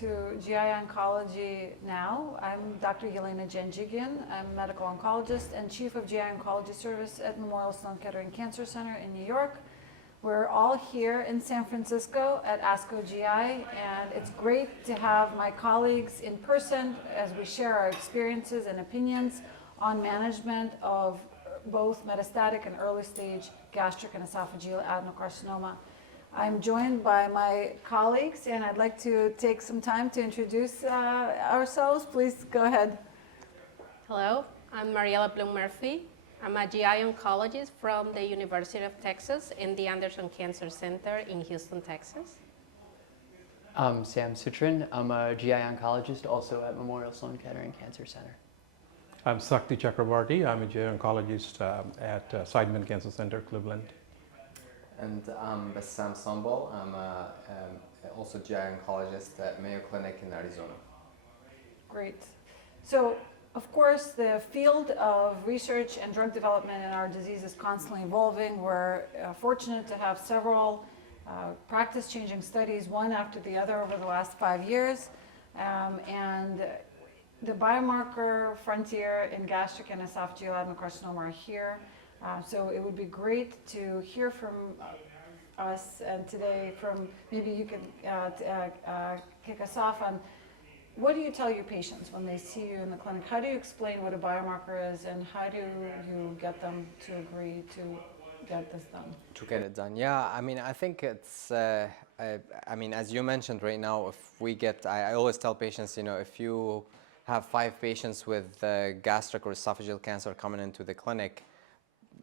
to GI Oncology Now. I'm Dr. Yelena Janjigian. I'm a medical oncologist and Chief of GI Oncology Service at Memorial Sloan Kettering Cancer Center in New York. We're all here in San Francisco at ASCO GI, and it's great to have my colleagues in person as we share our experiences and opinions on management of both metastatic and early stage gastric and esophageal adenocarcinoma. I'm joined by my colleagues, and I'd like to take some time to introduce ourselves. Please go ahead. Hello, I'm Mariela Blum Murphy. I'm a GI oncologist from the University of Texas in the Anderson Cancer Center in Houston, Texas. I'm Sam Cytryn. I'm a GI oncologist also at Memorial Sloan Kettering Cancer Center. I'm Sakti Chakrabarti. I'm a GI oncologist at Cytryn Cancer Center, Cleveland. And I'm Bassam Sonbol. I'm also GI oncologist at Mayo Clinic in Arizona. Great. So, of course, the field of research and drug development in our disease is constantly evolving. We're fortunate to have several practice-changing studies, one after the other, over the last 5 years. And the biomarker frontier in gastric and esophageal adenocarcinoma are here. So it would be great to hear from us and today from, maybe you can kick us off on, what do you tell your patients when they see you in the clinic? How do you explain what a biomarker is, and how do you get them to agree to get this done? To get it done, yeah. I mean, I think it's, I mean, as you mentioned right now, if we get, I always tell patients, you know, if you have 5 patients with gastric or esophageal cancer coming into the clinic,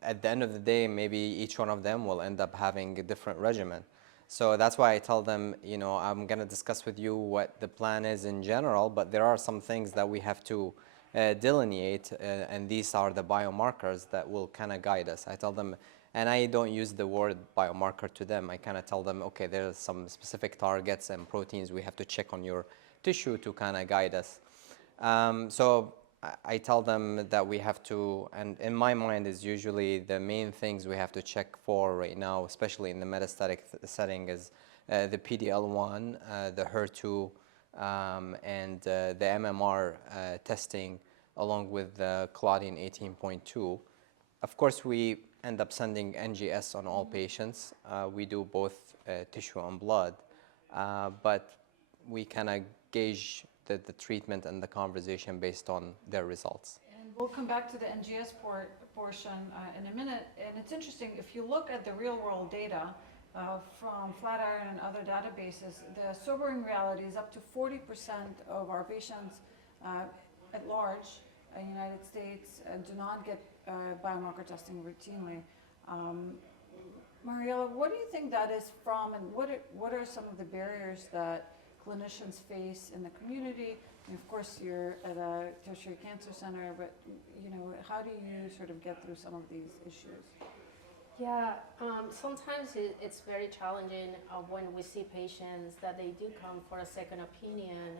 at the end of the day, maybe each one of them will end up having a different regimen. So that's why I tell them, you know, I'm going to discuss with you what the plan is in general, but there are some things that we have to delineate, and these are the biomarkers that will kind of guide us. I tell them, and I don't use the word biomarker to them. I kind of tell them, okay, there's some specific targets and proteins we have to check on your tissue to kind of guide us. So I tell them that we have to, and in my mind is usually the main things we have to check for right now, especially in the metastatic setting, is the PD-L1, the HER2, and the MMR testing, along with the Claudin 18.2. Of course, we end up sending NGS on all patients. We do both tissue and blood, but we kind of gauge the treatment and the conversation based on their results. And we'll come back to the NGS portion in a minute. And it's interesting, if you look at the real world data from Flatiron and other databases, the sobering reality is up to 40% of our patients at large in the United States do not get biomarker testing routinely. Mariela, what do you think that is from, and what are some of the barriers that clinicians face in the community? And of course, you're at a tertiary cancer center, but you know, how do you sort of get through some of these issues? Yeah, sometimes it's very challenging when we see patients that they do come for a second opinion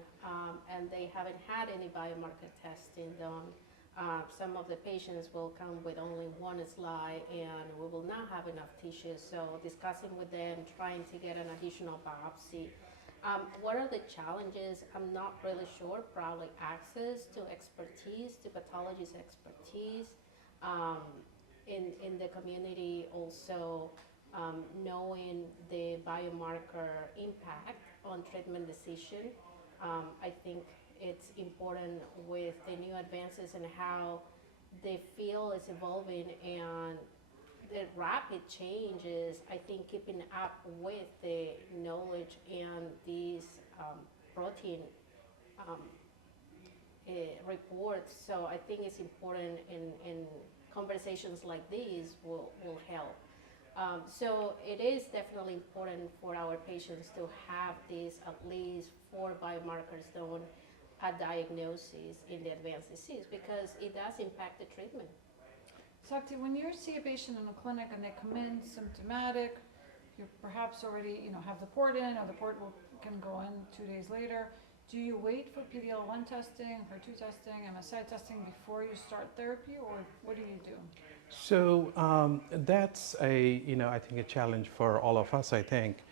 and they haven't had any biomarker testing done. Some of the patients will come with only one slide and we will not have enough tissues. So discussing with them, trying to get an additional biopsy. What are the challenges? I'm not really sure. Probably access to expertise, to pathologist expertise. In the community also, knowing the biomarker impact on treatment decision. I think it's important with the new advances and how the field is evolving and the rapid changes. I think keeping up with the knowledge and these protein reports. So I think it's important in conversations like these will help. So it is definitely important for our patients to have these at least 4 biomarkers done at diagnosis in the advanced disease, because it does impact the treatment. Sakti, when you see a patient in the clinic and they come in symptomatic, you perhaps already have the port in, or the port can go in 2 days later. Do you wait for PD-L1 testing, HER2 testing, MSI testing before you start therapy, or what do you do? So that's I think a challenge for all of us, I think.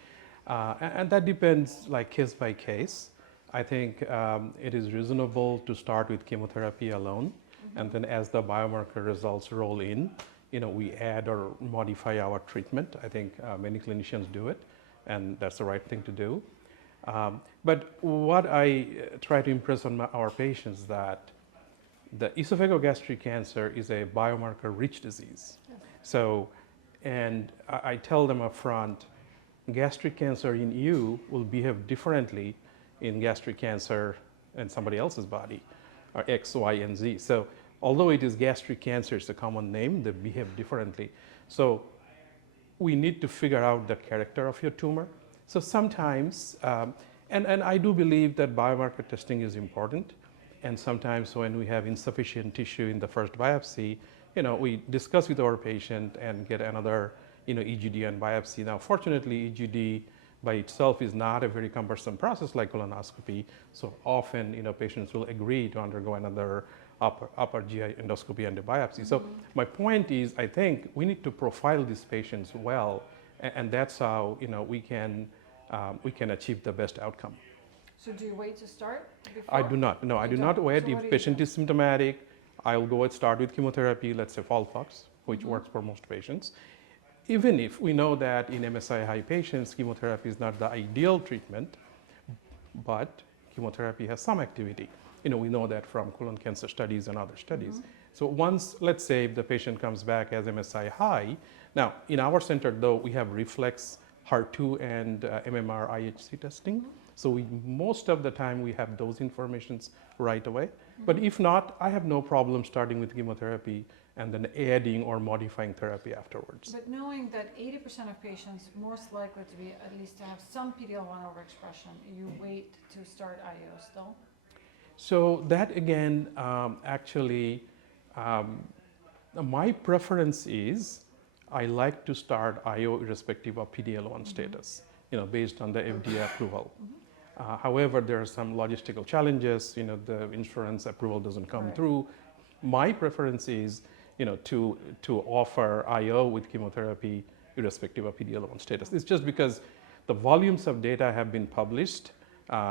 And that depends like case by case. I think it is reasonable to start with chemotherapy alone, and then as the biomarker results roll in, we add or modify our treatment. I think many clinicians do it, and that's the right thing to do. But what I try to impress on our patients that the esophagogastric cancer is a biomarker-rich disease. So, and I tell them up front, gastric cancer in you will behave differently in gastric cancer in somebody else's body, or X, Y, and Z. So although it is gastric cancer, it's a common name, they behave differently. So we need to figure out the character of your tumor. So sometimes, and I do believe that biomarker testing is important. And sometimes when we have insufficient tissue in the first biopsy, we discuss with our patient and get another, EGD and biopsy. Now, fortunately, EGD by itself is not a very cumbersome process like colonoscopy. So often, patients will agree to undergo another upper GI endoscopy and a biopsy. So my point is, I think we need to profile these patients well, and that's how, we can achieve the best outcome. So do you wait to start before? I do not. No, I do not wait. If patient is symptomatic, I'll go and start with chemotherapy, let's say FOLFOX, which works for most patients. Even if we know that in MSI high patients, chemotherapy is not the ideal treatment, but chemotherapy has some activity. We know that from colon cancer studies and other studies. So once, let's say, if the patient comes back as MSI high, now in our center though, we have reflex HER2 and MMR IHC testing. So most of the time we have those informations right away. But if not, I have no problem starting with chemotherapy and then adding or modifying therapy afterwards. But knowing that 80% of patients most likely to be at least to have some PD-L1 overexpression, you wait to start IO still? So that again, my preference is I like to start IO irrespective of PD-L1 status, based on the FDA approval. However, there are some logistical challenges, the insurance approval doesn't come through. My preference is, to offer IO with chemotherapy irrespective of PD-L1 status. It's just because the volumes of data have been published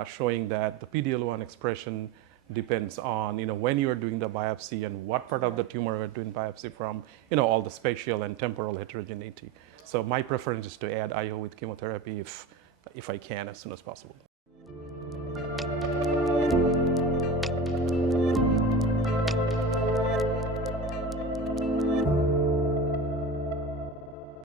showing that the PD-L1 expression depends on, when you are doing the biopsy and what part of the tumor you are doing biopsy from, all the spatial and temporal heterogeneity. So my preference is to add IO with chemotherapy if I can as soon as possible.